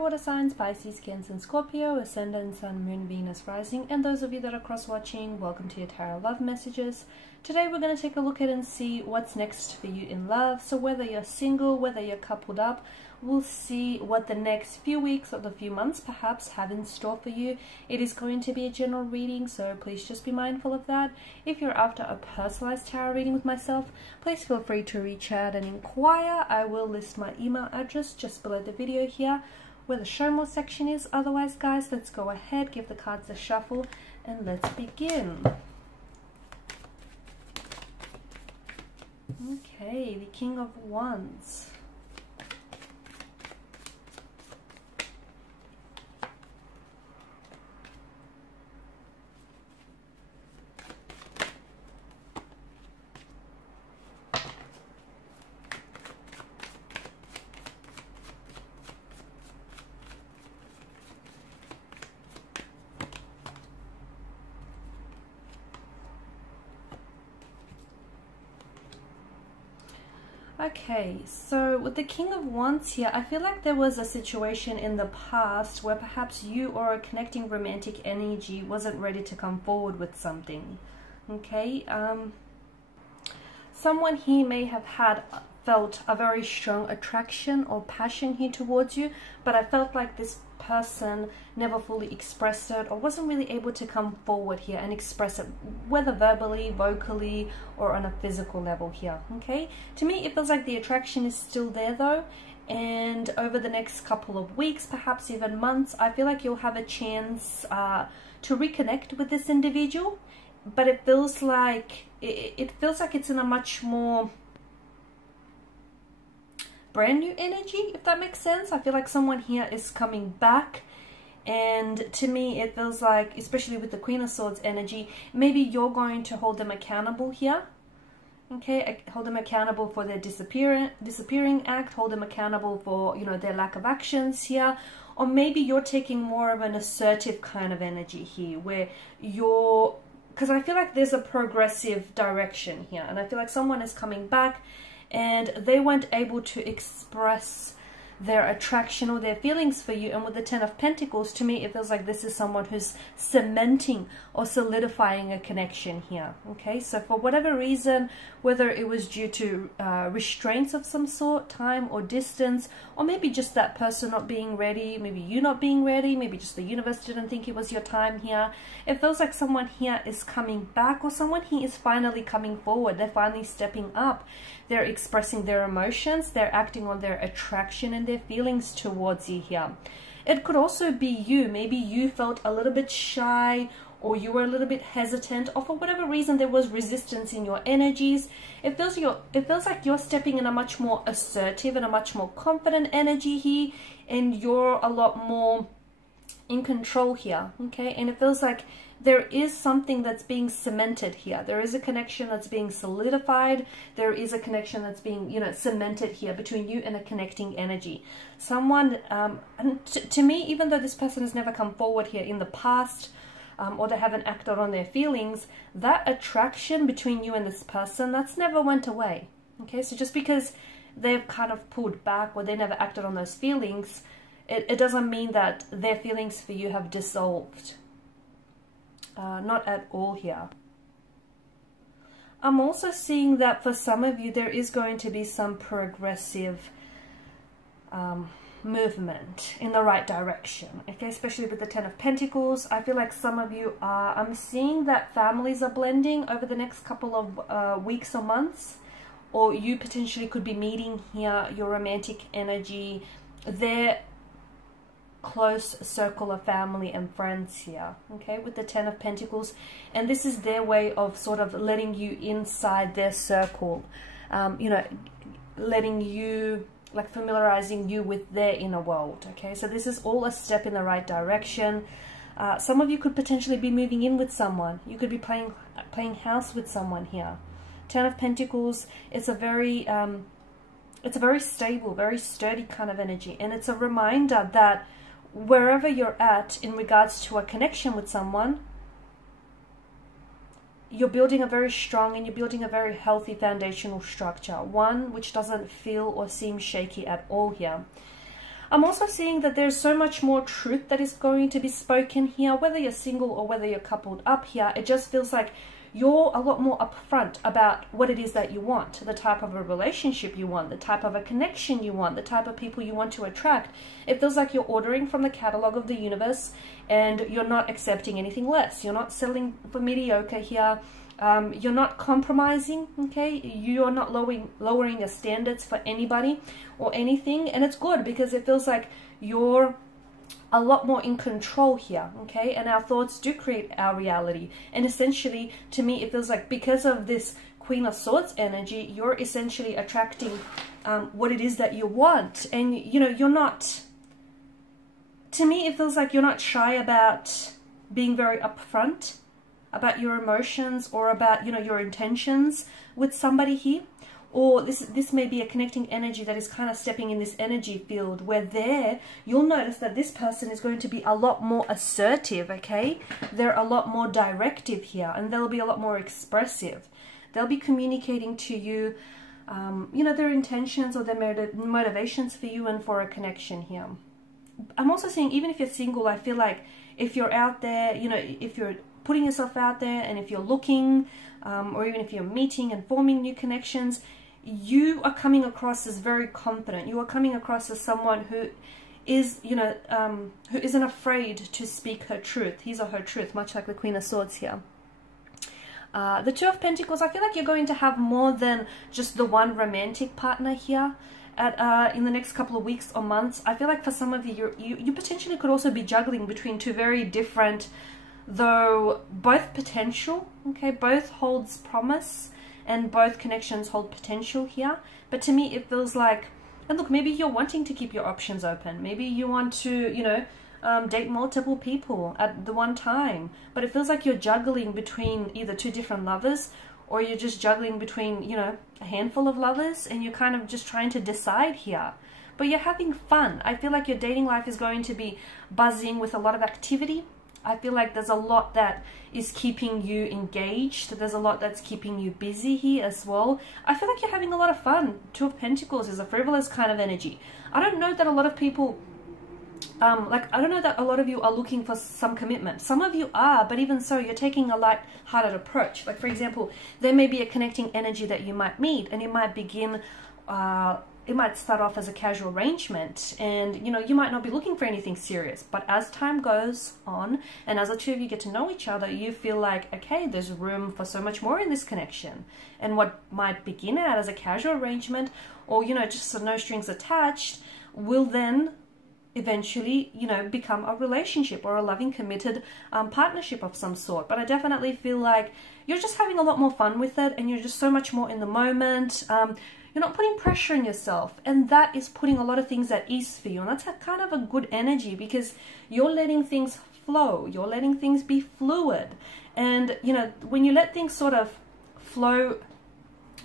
water signs, Pisces, Cancer and Scorpio, Ascendant, Sun, Moon, Venus, Rising, and those of you that are cross-watching, welcome to your Tarot Love Messages. Today we're going to take a look at and see what's next for you in love. So whether you're single, whether you're coupled up, we'll see what the next few weeks or the few months perhaps have in store for you. It is going to be a general reading, so please just be mindful of that. If you're after a personalized tarot reading with myself, please feel free to reach out and inquire. I will list my email address just below the video here where the show more section is. Otherwise, guys, let's go ahead, give the cards a shuffle, and let's begin. Okay, the King of Wands. Okay, so with the King of Wands here, I feel like there was a situation in the past where perhaps you or a connecting romantic energy wasn't ready to come forward with something. Okay, someone here may have felt a very strong attraction or passion here towards you, but I felt like this person never fully expressed it or wasn't really able to come forward here and express it, whether verbally, vocally, or on a physical level here. Okay, to me it feels like the attraction is still there though, and over the next couple of weeks, perhaps even months, I feel like you'll have a chance to reconnect with this individual, but it feels like it's in a much more brand new energy, if that makes sense. I feel like someone here is coming back, and to me it feels like, especially with the Queen of Swords energy, maybe you're going to hold them accountable here. Okay, hold them accountable for their disappearing act, hold them accountable for, you know, their lack of actions here, or maybe you're taking more of an assertive kind of energy here where you're, because I feel like there's a progressive direction here, and I feel like someone is coming back and they weren't able to express their attraction or their feelings for you. And with the Ten of Pentacles, to me it feels like this is someone who's cementing or solidifying a connection here. Okay, so for whatever reason, whether it was due to restraints of some sort, time or distance, or maybe just that person not being ready, maybe you not being ready, maybe just the universe didn't think it was your time here, it feels like someone here is coming back, or someone here is finally coming forward. They're finally stepping up. They're expressing their emotions, they're acting on their attraction and their feelings towards you here. It could also be you. Maybe you felt a little bit shy, or you were a little bit hesitant, or for whatever reason there was resistance in your energies. It feels like you're stepping in a much more assertive and a much more confident energy here, and you're a lot more in control here. Okay, and it feels like there is something that's being cemented here. There is a connection that's being solidified. There is a connection that's being, you know, cemented here between you and a connecting energy. Someone, and to me, even though this person has never come forward here in the past, or they haven't acted on their feelings, that attraction between you and this person, that's never went away. Okay, so just because they've kind of pulled back or they never acted on those feelings, it doesn't mean that their feelings for you have dissolved. Not at all here. I'm also seeing that for some of you there is going to be some progressive movement in the right direction. Okay, especially with the Ten of Pentacles. I feel like some of you are, I'm seeing that families are blending over the next couple of weeks or months, or you potentially could be meeting here your romantic energy, their close circle of family and friends here. Okay, with the Ten of Pentacles, and this is their way of sort of letting you inside their circle, you know, letting you, like, familiarizing you with their inner world. Okay, so this is all a step in the right direction. Some of you could potentially be moving in with someone. You could be playing house with someone here. Ten of Pentacles, it's a very stable, very sturdy kind of energy, and it's a reminder that wherever you're at in regards to a connection with someone, you're building a very strong and you're building a very healthy foundational structure, one which doesn't feel or seem shaky at all here. I'm also seeing that there's so much more truth that is going to be spoken here, whether you're single or whether you're coupled up here. It just feels like you're a lot more upfront about what it is that you want, the type of a relationship you want, the type of a connection you want, the type of people you want to attract. It feels like you're ordering from the catalog of the universe and you're not accepting anything less. You're not settling for mediocre here. You're not compromising, okay? You're not lowering your standards for anybody or anything. And it's good because it feels like you're a lot more in control here, okay? And our thoughts do create our reality. And essentially, to me, it feels like because of this Queen of Swords energy, you're essentially attracting what it is that you want. And, you know, you're not... To me, it feels like you're not shy about being very upfront about your emotions or about, you know, your intentions with somebody here. Or this may be a connecting energy that is kind of stepping in this energy field where you'll notice that this person is going to be a lot more assertive, okay? They're a lot more directive here, and they'll be a lot more expressive. They'll be communicating to you, you know, their intentions or their motivations for you and for a connection here. I'm also seeing, even if you're single, I feel like if you're out there, you know, if you're putting yourself out there and if you're looking, or even if you're meeting and forming new connections, you are coming across as very confident. You are coming across as someone who is, you know, who isn't afraid to speak her truth, his or her truth, much like the Queen of Swords here. The Two of Pentacles, I feel like you're going to have more than just the one romantic partner here in the next couple of weeks or months. I feel like for some of you, you potentially could also be juggling between two very different, though both potential, okay, both holds promise and both connections hold potential here. But to me, it feels like, and look, maybe you're wanting to keep your options open. Maybe you want to, you know, date multiple people at the one time. But it feels like you're juggling between either two different lovers, or you're just juggling between, you know, a handful of lovers, and you're kind of just trying to decide here. But you're having fun. I feel like your dating life is going to be buzzing with a lot of activity. I feel like there's a lot that is keeping you engaged. There's a lot that's keeping you busy here as well. I feel like you're having a lot of fun. Two of Pentacles is a frivolous kind of energy. I don't know that a lot of people, I don't know that a lot of you are looking for some commitment. Some of you are, but even so, you're taking a light-hearted approach. Like, for example, there may be a connecting energy that you might meet, and it might begin... it might start off as a casual arrangement, and you know, you might not be looking for anything serious, but as time goes on and as the two of you get to know each other, you feel like, okay, there's room for so much more in this connection. And what might begin out as a casual arrangement, or you know, just no strings attached, will then eventually, you know, become a relationship or a loving, committed partnership of some sort. But I definitely feel like you're just having a lot more fun with it, and you're just so much more in the moment. You're not putting pressure on yourself, and that is putting a lot of things at ease for you. And that's kind of a good energy, because you're letting things flow. You're letting things be fluid. And, you know, when you let things sort of flow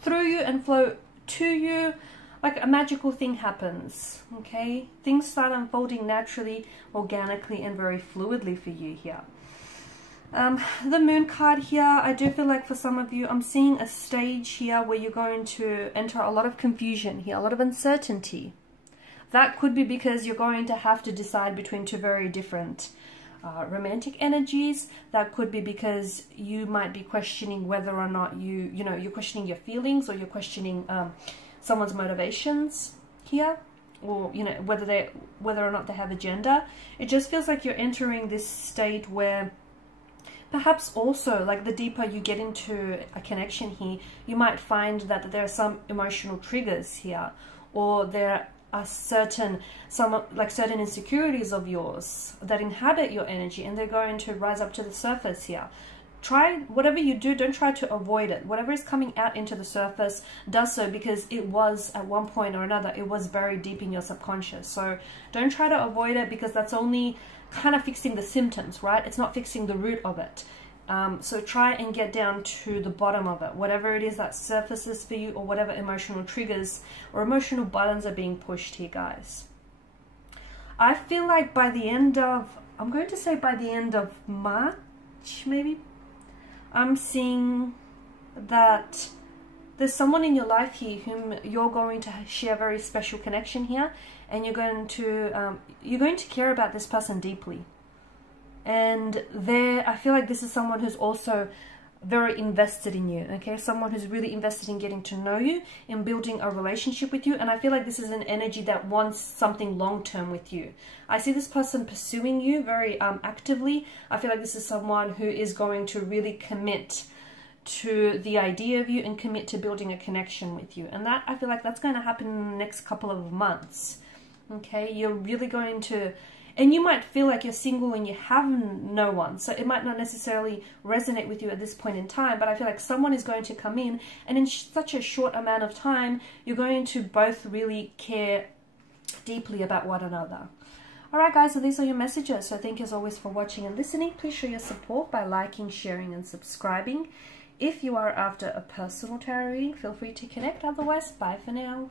through you and flow to you, like a magical thing happens, okay? Things start unfolding naturally, organically, and very fluidly for you here. The Moon card here, I do feel like for some of you, I'm seeing a stage here where you're going to enter a lot of confusion here, a lot of uncertainty. That could be because you're going to have to decide between two very different romantic energies. That could be because you might be questioning whether or not you're questioning your feelings, or you're questioning someone's motivations here, or you know, whether or not they have a gender. It just feels like you're entering this state where perhaps also, like, the deeper you get into a connection here, you might find that there are some emotional triggers here, or there are certain insecurities of yours that inhabit your energy, and they're going to rise up to the surface here. Try, whatever you do, don't try to avoid it. Whatever is coming out into the surface, does so because it was, at one point or another, it was buried deep in your subconscious. So don't try to avoid it, because that's only kind of fixing the symptoms, right? It's not fixing the root of it. So try and get down to the bottom of it, whatever it is that surfaces for you, or whatever emotional triggers or emotional buttons are being pushed here, guys. I feel like by the end of, I'm going to say by the end of March, maybe, I'm seeing that there's someone in your life here whom you're going to share a very special connection here, and you're going to care about this person deeply. And I feel like this is someone who's also very invested in you, okay? Someone who's really invested in getting to know you, in building a relationship with you. And I feel like this is an energy that wants something long-term with you. I see this person pursuing you very actively. I feel like this is someone who is going to really commit to the idea of you and commit to building a connection with you. And that, I feel like that's going to happen in the next couple of months, okay? You're really going to... And you might feel like you're single and you have no one. So it might not necessarily resonate with you at this point in time. But I feel like someone is going to come in. And in such a short amount of time, you're going to both really care deeply about one another. Alright guys, so these are your messages. So thank you as always for watching and listening. Please show your support by liking, sharing and subscribing. If you are after a personal tarot reading, feel free to connect. Otherwise, bye for now.